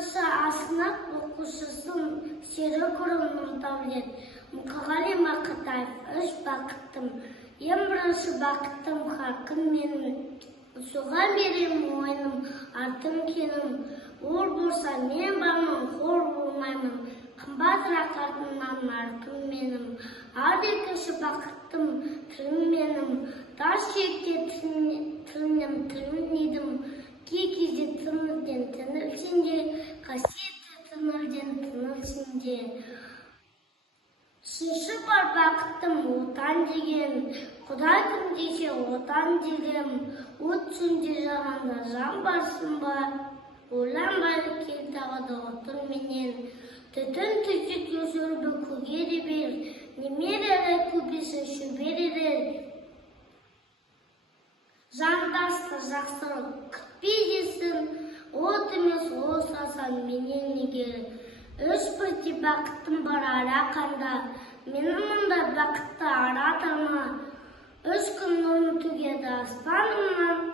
Сыншы сынып оқушысын Серікұлы Нұрдәулет, Мұқағали Мақатаев, үш бақыттым. Ең бірінші бақыттым халқым менің, соған берем мойным, артым кенім. Ол болса мен бармын, қор болмаймын, қымбатырақ артымнан марқым менің. Ал екінші бақыттым тілім менің, тас жиекте тілінем, кей-кезде тынырден тынылсын де, қасиетті тынырден тынылсын де. Үшінші бар бақыттым отан деген, Құдай күн десе отан дегем, от сүнде жағанда жан барсын ба, ойланбай кел тағыда отыр менен. Түтін түтік өсірді көгері бер, немерелі көбесін шөберелер. Жандасты жақсырып күтпейдесін, от емес олсасан менен негер. Үш бірдей бақыттым бар арақанда, менің мұндай бақытты аратама. Үш күн нұрын төгеді аспанымнан,